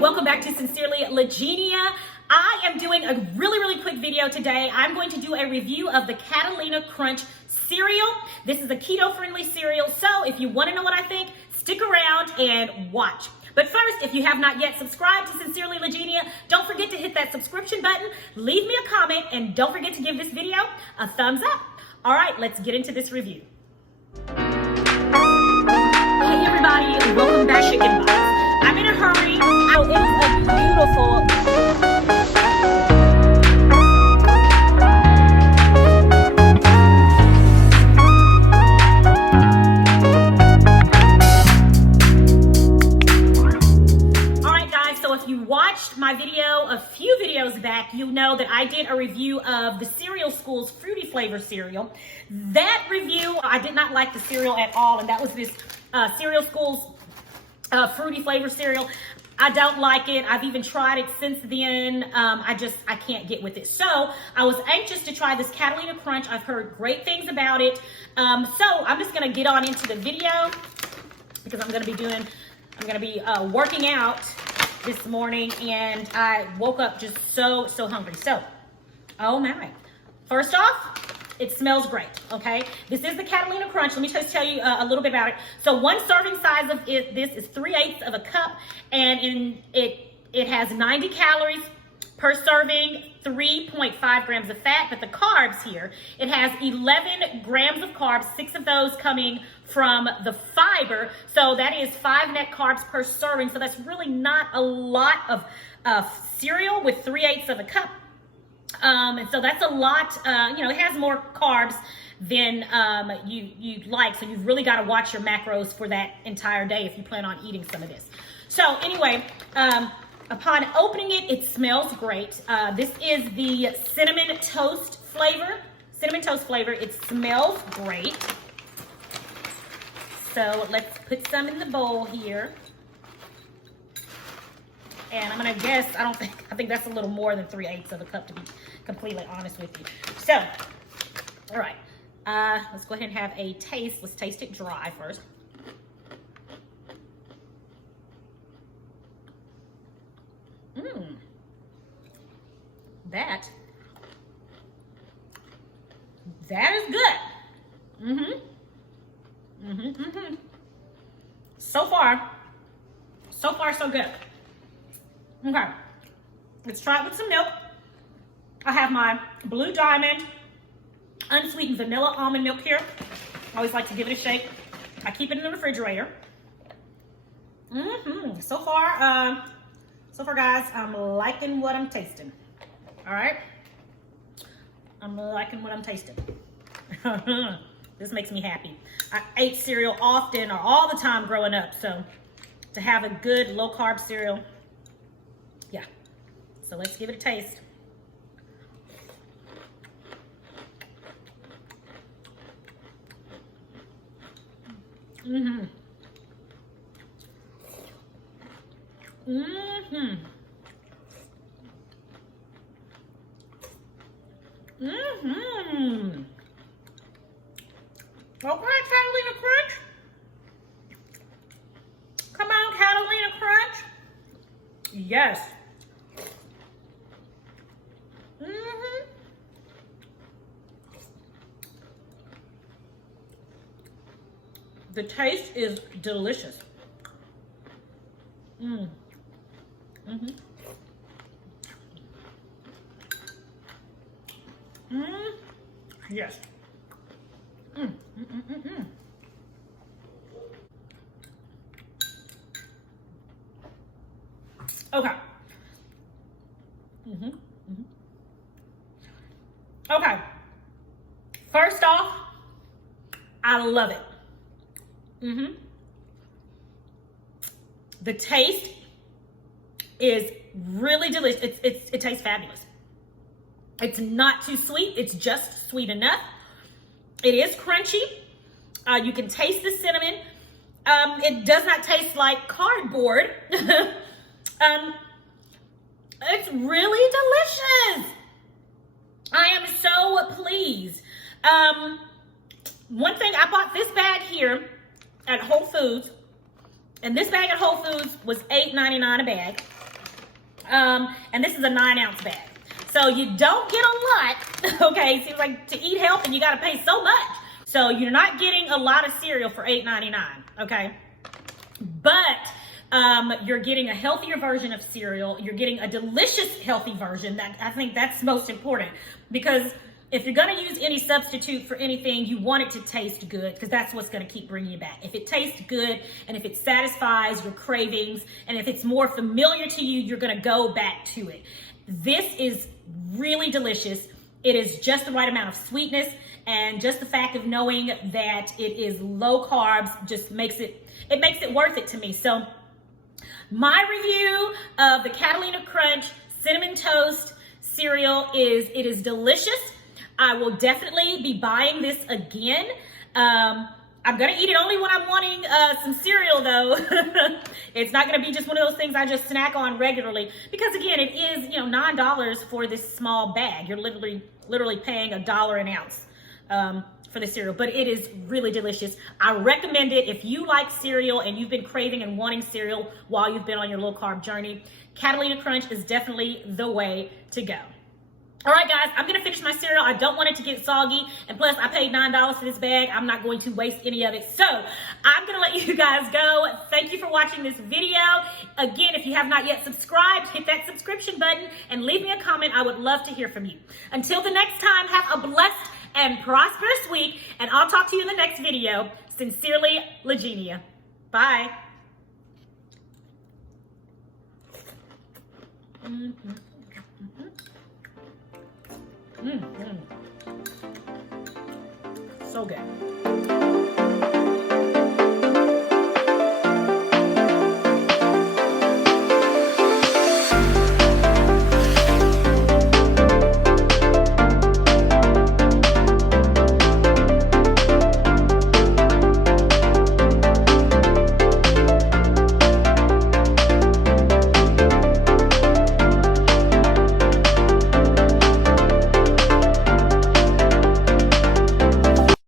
welcome back to Sincerely Legenia. I am doing a really quick video today. I'm going to do a review of the Catalina Crunch cereal. This is a keto-friendly cereal, so if you want to know what I think, stick around and watch. But first, if you have not yet subscribed to Sincerely Legenia, don't forget to hit that subscription button, leave me a comment, and don't forget to give this video a thumbs up. All right, let's get into this review. Hey everybody, welcome back to Chicken Bites. I'm in a hurry. Oh, it is a beautiful... my video a few videos back, you know that I did a review of the Cereal School's Fruity Flavor cereal. That review, I did not like the cereal at all, and that was this Cereal School's Fruity Flavor cereal. I don't like it. I've even tried it since then. I can't get with it. So I was anxious to try this Catalina Crunch. I've heard great things about it. So I'm just gonna get on into the video because I'm gonna be working out this morning, and I woke up just so hungry. So, oh my. First off, it smells great, okay? This is the Catalina Crunch. Let me just tell you a little bit about it. So one serving size of this is 3/8 of a cup, and it has 90 calories per serving, 3.5 grams of fat, but the carbs here, it has 11 grams of carbs, 6 of those coming from the fiber. So that is 5 net carbs per serving. So that's really not a lot of cereal with 3/8 of a cup. And so that's a lot, it has more carbs than you'd like. So you've really got to watch your macros for that entire day if you plan on eating some of this. So anyway, upon opening it, it smells great. This is the cinnamon toast flavor. It smells great. So let's put some in the bowl here. And I'm gonna guess, I think that's a little more than 3/8 of a cup, to be completely honest with you. So, all right, let's go ahead and have a taste. Let's taste it dry first. That is good. So far, so good. Okay, let's try it with some milk. I have my Blue Diamond unsweetened vanilla almond milk here. I always like to give it a shake. I keep it in the refrigerator. So far, guys, I'm liking what I'm tasting. All right, I'm liking what I'm tasting. This makes me happy. I ate cereal often or all the time growing up, so to have a good low-carb cereal, yeah. So let's give it a taste. Okay, Catalina Crunch. Come on, Catalina Crunch. Yes. The taste is delicious. Yes. Okay. Okay. First off, I love it. The taste is really delicious. It tastes fabulous. It's not too sweet. It's just sweet enough. It is crunchy. You can taste the cinnamon. It does not taste like cardboard. It's really delicious. I am so pleased. One thing, I bought this bag here at Whole Foods, and this bag at Whole Foods was $8.99 a bag. And this is a 9-ounce bag. So you don't get a lot, okay? It seems like to eat healthy, you gotta pay so much. So you're not getting a lot of cereal for $8.99, okay? But you're getting a healthier version of cereal. You're getting a delicious, healthy version. I think that's most important, because if you're gonna use any substitute for anything, you want it to taste good, because that's what's gonna keep bringing you back. If it tastes good and if it satisfies your cravings and if it's more familiar to you, you're gonna go back to it. This is really delicious. It is just the right amount of sweetness, and just the fact of knowing that it is low carbs just makes it worth it to me. So my review of the Catalina Crunch Cinnamon Toast cereal is, it is delicious. I will definitely be buying this again. I'm gonna eat it only when I'm wanting some cereal though. It's not gonna be just one of those things I just snack on regularly, because again, it is, you know, $9 for this small bag. You're literally paying $1 an ounce for the cereal, but it is really delicious. I recommend it if you like cereal and you've been craving and wanting cereal while you've been on your low carb journey. Catalina Crunch is definitely the way to go. All right, guys, I'm gonna finish my cereal. I don't want it to get soggy, and plus I paid $9 for this bag. I'm not going to waste any of it. So I'm gonna let you guys go. Thank you for watching this video. Again, if you have not yet subscribed, hit that subscription button and leave me a comment. I would love to hear from you. Until the next time, have a blessed and prosperous week, and I'll talk to you in the next video. Sincerely, Legenia. Bye. So good.